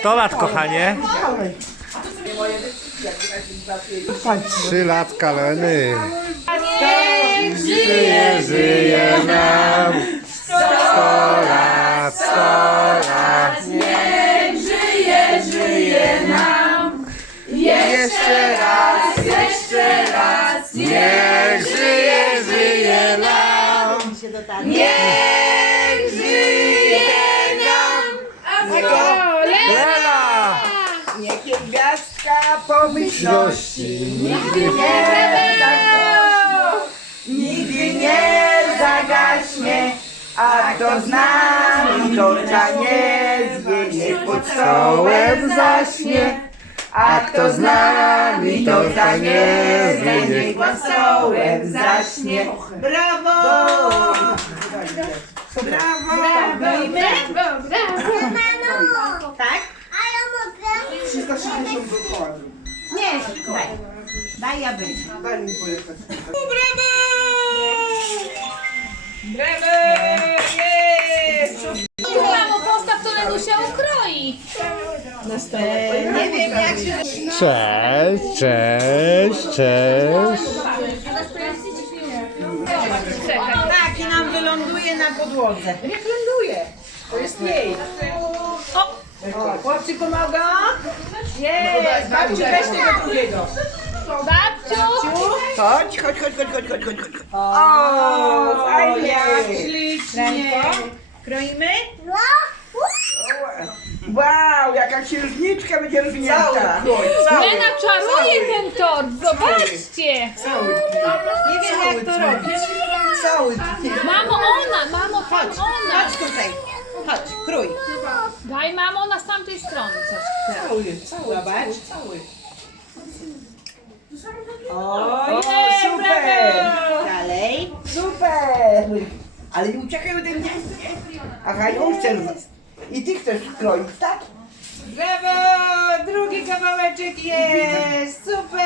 100 lat, kochanie. Trzy latka Leny. Żyje, żyje nam. 100 lat, 100 lat. Jeszcze raz, jeszcze raz. Niech żyje, żyje nam. Niech gwiazdka pomyślności nigdy nie nigdy nie zagaśnie, a kto z nami torcza nie zwie, niech pod stołem zaśnie. A kto z nami torcza nie zwie, niech pod stołem zaśnie. Brawo! Brawo! Tak? 360 dokładnie. Nie, daj. Daj ja być. Daj mi pojechać. Mamo, postaw to Lenusia ukroi. Nie wiem jak się... Cześć, cześć, cześć. Tak, i nam wyląduje na podłodze. Niech ląduje. To jest jej. O, chłopcy pomogą? Jest. Babciu, weź tego drugiego. Babciu! Chodź, chodź, chodź, chodź, chodź, chodź, chodź, chodź. O, fajnie. Ślicznie. Kroimy? Wow, jaka księżniczka będzie rozwinięta. Lena czaruje ten tort, zobaczcie! cały, Nie wiem jak to robić. cały. Mamo, ona, mamo, tam ona! Chodź tutaj. Chodź, krój. Daj mamo na z tamtej strony coś. Cały, cały, Zobacz. cały. O, super. Dalej. Super! Ale nie uciekaj ode mnie. Aha, ją chcesz. I ty chcesz kroić, tak? Brawo! Drugi kawałeczek jest! Super!